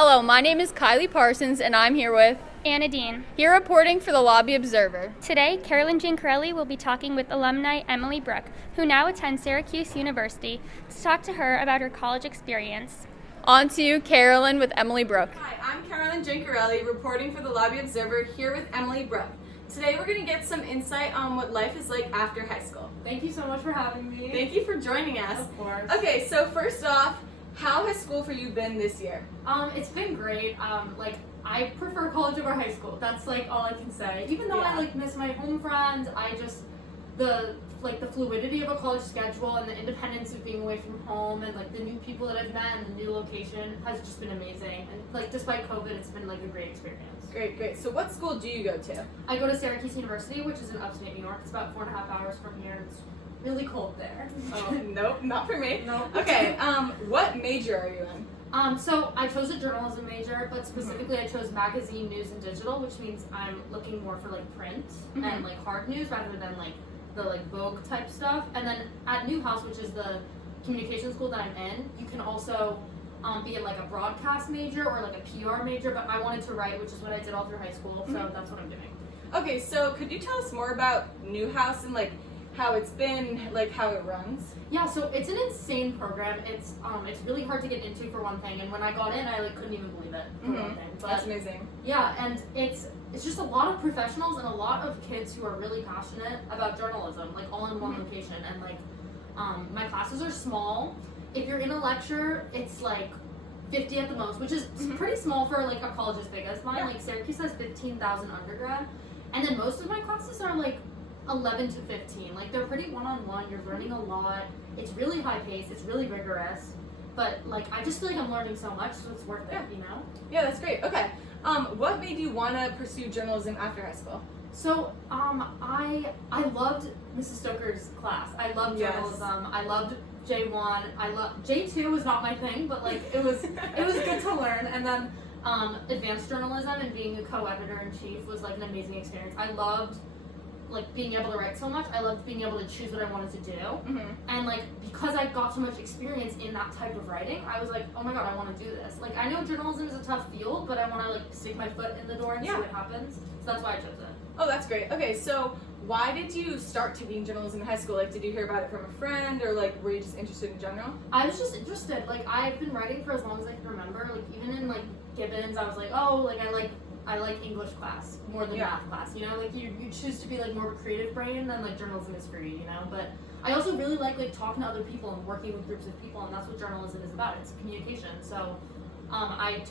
Hello, my name is Kylie Parsons, and I'm here with Anna Dean. here reporting for the Lobby Observer. Today, Carolyn Giancarelli will be talking with alumni Emily Bruck, who now attends Syracuse University, to talk to her about her college experience. On to you, Carolyn, with Emily Bruck. Hi, I'm Carolyn Giancarelli, reporting for the Lobby Observer, here with Emily Bruck. Today we're going to get some insight on what life is like after high school. Thank you so much for having me. Thank you for joining us. Of course. Okay, so first off, how has school for you been this year? It's been great. I prefer college over high school. That's all I can say. Even though I miss my home friends, I just the fluidity of a college schedule and the independence of being away from home and the new people that I've met and the new location has just been amazing. And despite COVID, it's been a great experience. Great. So what school do you go to? I go to Syracuse University, which is in upstate New York. It's about 4.5 hours from here. It's really cold there. Oh, nope, not for me. Nope. Okay, what major are you in? So I chose a journalism major, but specifically I chose magazine, news, and digital, which means I'm looking more for print and hard news rather than the Vogue type stuff. And then at Newhouse, which is the communication school that I'm in, you can also be in a broadcast major or a PR major. But I wanted to write, which is what I did all through high school, so that's what I'm doing. Okay, so could you tell us more about Newhouse and how it's been, how it runs? Yeah, so it's an insane program. It's really hard to get into for one thing, and when I got in, I couldn't even believe it for one thing. But that's amazing. yeah, and it's just a lot of professionals and a lot of kids who are really passionate about journalism, all in one location. And my classes are small. If you're in a lecture, it's 50 at the most, which is pretty small for a college as big as mine. Yeah. Syracuse has 15,000 undergrad, and then most of my classes are 11 to 15. They're pretty one-on-one. You're learning a lot. It's really high paced. It's really rigorous. But I just feel I'm learning so much, so it's worth it, you know? Yeah, that's great. Okay. What made you want to pursue journalism after high school? So, I loved Mrs. Stoker's class. I loved journalism. I loved J1. J2 was not my thing, but it was good to learn. And then advanced journalism and being a co-editor in chief was an amazing experience. I loved being able to write so much. I loved being able to choose what I wanted to do. And because I got so much experience in that type of writing, I was oh my god, I want to do this. I know journalism is a tough field, but I want to stick my foot in the door and see what happens. So that's why I chose it. Oh, that's great. Okay, so why did you start taking journalism in high school? Did you hear about it from a friend, or were you just interested in general? I was just interested. I've been writing for as long as I can remember. Even in Gibbons, I was I like English class more than math class, you know? You choose to be more of a creative brain than journalism is for you know? But I also really like talking to other people and working with groups of people, and that's what journalism is about. It's communication. So I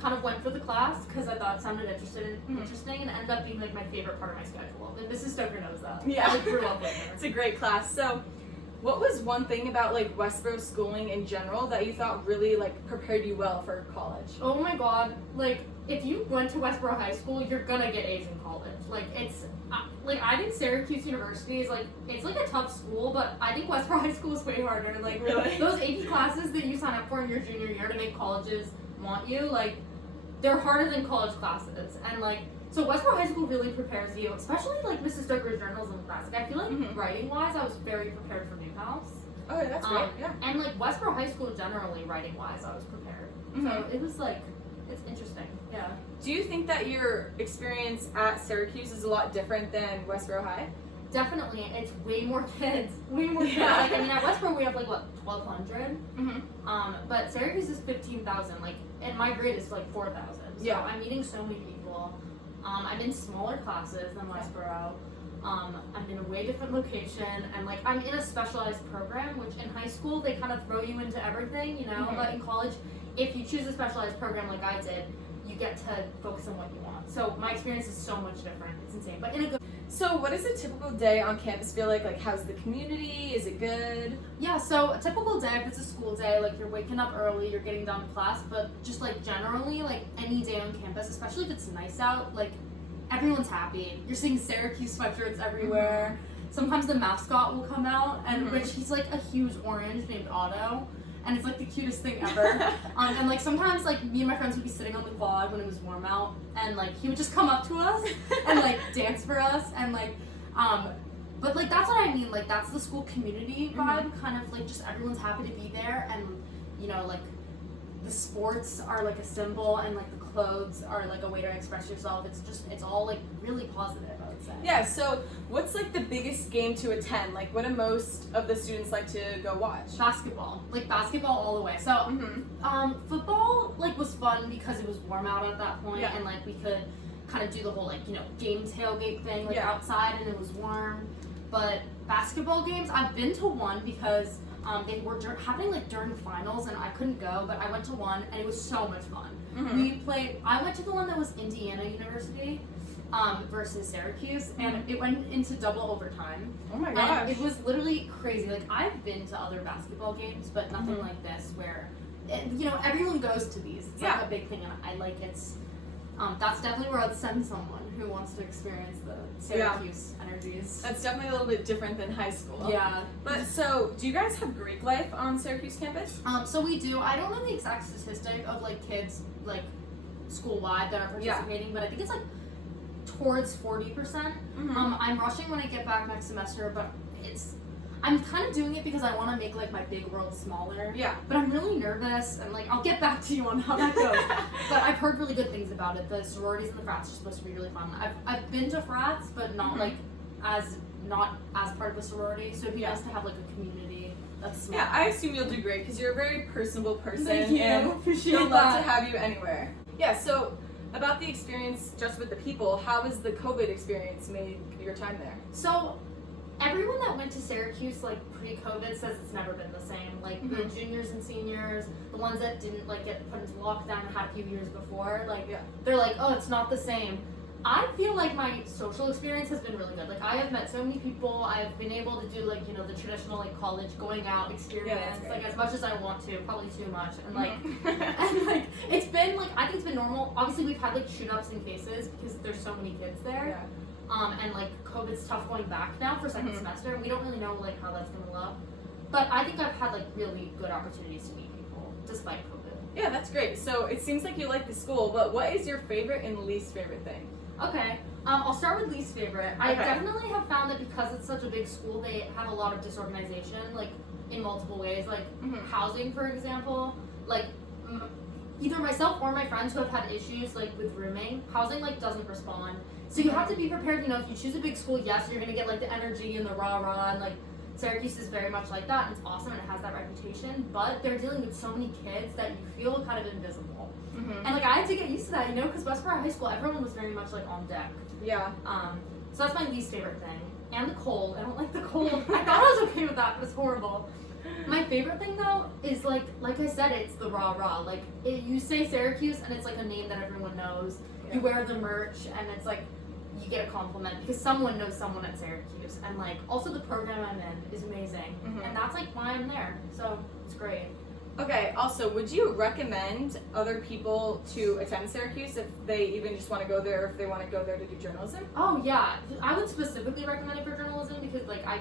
kind of went for the class because I thought it sounded interesting, and it ended up being my favorite part of my schedule. And Mrs. Stoker knows that. Yeah. I grew up with her. It's a great class. So what was one thing about Westboro schooling in general that you thought really prepared you well for college? Oh my god, if you went to Westboro High School, you're gonna get A's in college. It's I think Syracuse University is it's a tough school, but I think Westboro High School is way harder. Really? Those AP classes that you sign up for in your junior year to make colleges want you, they're harder than college classes. And so Westboro High School really prepares you, especially Mrs. Stoker's journalism class. I feel writing wise, I was very prepared for Newhouse. Oh, that's great. Yeah. And Westboro High School generally, writing wise, I was prepared. So it was it's interesting. Yeah. Do you think that your experience at Syracuse is a lot different than Westboro High? Definitely, it's way more kids. Way more kids. At Westboro we have 1,200. But Syracuse is 15,000. And my grade is 4,000. So I'm meeting so many people. I'm in smaller classes than Westboro. I'm in a way different location, and I'm in a specialized program, which in high school they kind of throw you into everything, you know. But in college, if you choose a specialized program like I did, you get to focus on what you want. So my experience is so much different. It's insane, but in a good. So what does a typical day on campus feel like? How's the community? Is it good? Yeah, so a typical day, if it's a school day, you're waking up early, you're getting done with class, but just generally, any day on campus, especially if it's nice out, everyone's happy. You're seeing Syracuse sweatshirts everywhere. Sometimes the mascot will come out, and which he's a huge orange named Otto. And it's the cutest thing ever. And sometimes me and my friends would be sitting on the quad when it was warm out, and he would just come up to us and dance for us, and but that's what I mean. That's the school community vibe. Kind of just everyone's happy to be there, and you know the sports are like a symbol, and like the clothes are like a way to express yourself. It's all like really positive, I would say. Yeah, so what's like the biggest game to attend? Like what do most of the students like to go watch? Basketball all the way. So football like was fun because it was warm out at that point, and like we could kind of do the whole like, you know, game tailgate thing like outside, and it was warm. But basketball games, I've been to one because they were happening like during finals, and I couldn't go, but I went to one, and it was so much fun. I went to the one that was Indiana University versus Syracuse, and it went into double overtime. Oh my gosh. And it was literally crazy. Like, I've been to other basketball games, but nothing like this where, you know, everyone goes to these. It's like a big thing, and I like it's, that's definitely where I'd send someone who wants to experience the Syracuse energies. That's definitely a little bit different than high school. Yeah. But so, do you guys have Greek life on Syracuse campus? So we do. I don't know the exact statistic of like kids like school-wide that are participating, but I think it's like towards 40%. I'm rushing when I get back next semester, but I'm kind of doing it because I want to make like my big world smaller. Yeah. But I'm really nervous, and like I'll get back to you on how that goes. But I've heard really good things about it. The sororities and the frats are supposed to be really fun. I've been to frats, but not like not as part of a sorority. So it'd be nice to have like a community that's small. Yeah, I assume you'll do great because you're a very personable person. Thank you. And Appreciate they'll love that. to have you anywhere. Yeah. So about the experience just with the people, how has the COVID experience made your time there? So everyone that went to Syracuse like pre-COVID says it's never been the same. Like the juniors and seniors, the ones that didn't like get put into lockdown and had a few years before, like they're like, oh, it's not the same. I feel like my social experience has been really good. Like I have met so many people. I've been able to do like, you know, the traditional like college going out experience, like as much as I want to, probably too much. And like and like it's been like, I think it's been normal. Obviously we've had like shoot ups in cases because there's so many kids there. And like COVID's tough going back now for second semester, and we don't really know like how that's gonna look. But I think I've had like really good opportunities to meet people despite COVID. Yeah, that's great. So it seems like you like the school, but what is your favorite and least favorite thing? Okay, I'll start with least favorite. I definitely have found that because it's such a big school, they have a lot of disorganization, like in multiple ways, like housing, for example. Like either myself or my friends who have had issues like with rooming, housing like doesn't respond. So you have to be prepared, you know, if you choose a big school, yes, you're gonna get like the energy and the rah-rah, and like Syracuse is very much like that, and it's awesome and it has that reputation, but they're dealing with so many kids that you feel kind of invisible. And like I had to get used to that, you know, because Westboro High School, everyone was very much like on deck. Yeah. So that's my least favorite thing. And the cold. I don't like the cold. I thought I was okay with that, but it's horrible. My favorite thing though is like I said, it's the rah-rah. Like you say Syracuse and it's like a name that everyone knows. You wear the merch and it's like you get a compliment because someone knows someone at Syracuse, and like also the program I'm in is amazing, and that's like why I'm there. So it's great. Okay, also, would you recommend other people to attend Syracuse if they even just want to go there, or if they want to go there to do journalism? Oh yeah, I would specifically recommend it for journalism because like I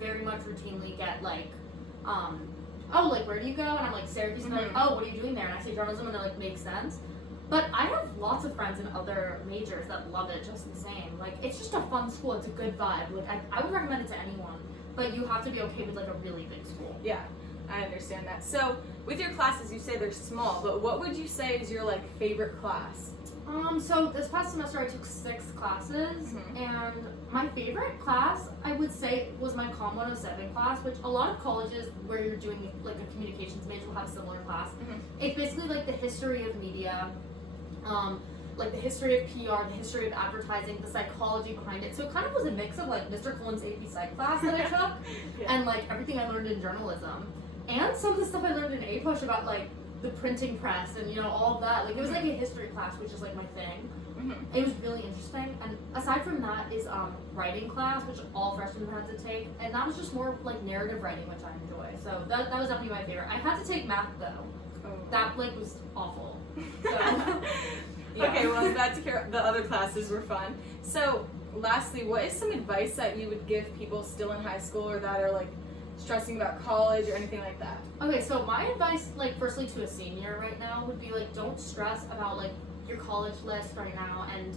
very much routinely get like, oh, like where do you go? And I'm like Syracuse, and they're like, oh, what are you doing there? And I say journalism, and it like makes sense. But I have lots of friends in other majors that love it just the same. Like it's just a fun school. It's a good vibe. Like I would recommend it to anyone, but you have to be okay with like a really big school. Yeah, I understand that. So with your classes, you say they're small, but what would you say is your like favorite class? So this past semester I took 6 classes, and my favorite class I would say was my Com 107 class, which a lot of colleges where you're doing like a communications major will have a similar class. It's basically like the history of media, like the history of PR, the history of advertising, the psychology behind it. So it kind of was a mix of like Mr. Cohen's AP Psych class that I took, and like everything I learned in journalism, and some of the stuff I learned in A-Push about like the printing press and you know all of that. Like it was like a history class, which is like my thing. It was really interesting. And aside from that is writing class, which all freshmen had to take, and that was just more like narrative writing, which I enjoy. So that was definitely my favorite. I had to take math though. That like was awful. So Okay, well I'm glad to hear the other classes were fun. So lastly, what is some advice that you would give people still in high school or that are like stressing about college or anything like that? Okay, so my advice, like firstly to a senior right now, would be like don't stress about like your college list right now and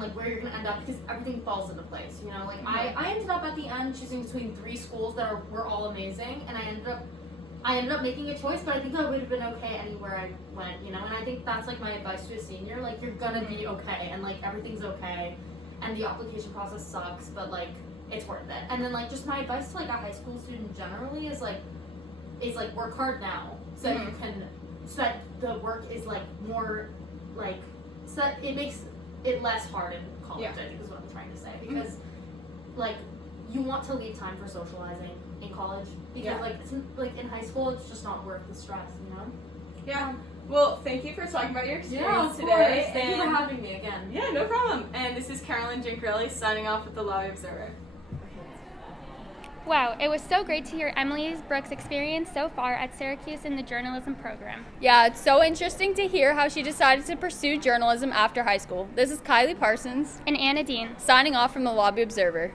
like where you're gonna end up because everything falls into place. You know, like I ended up at the end choosing between 3 schools that were all amazing, and I ended up I ended up making a choice, but I think I would have been okay anywhere I went, you know? And I think that's, like, my advice to a senior. Like, you're gonna be okay, and, like, everything's okay, and the application process sucks, but, like, it's worth it. And then, like, just my advice to, like, a high school student generally is, like, work hard now, so that you can, so that the work is, like, more, like, so that it makes it less hard in college, I think is what I'm trying to say. Because, like, you want to leave time for socializing in college because like it's like in high school it's just not worth the stress, you know? Yeah. Well, thank you for talking about your experience Yeah, of today. course. Thank you for having me again. Yeah, no problem. And this is Carolyn Ginkrelli signing off with the Lobby Observer. Wow, it was so great to hear Emily Bruck's experience so far at Syracuse in the journalism program. Yeah, it's so interesting to hear how she decided to pursue journalism after high school. This is Kylie Parsons And Anna Dean. signing off from the Lobby Observer.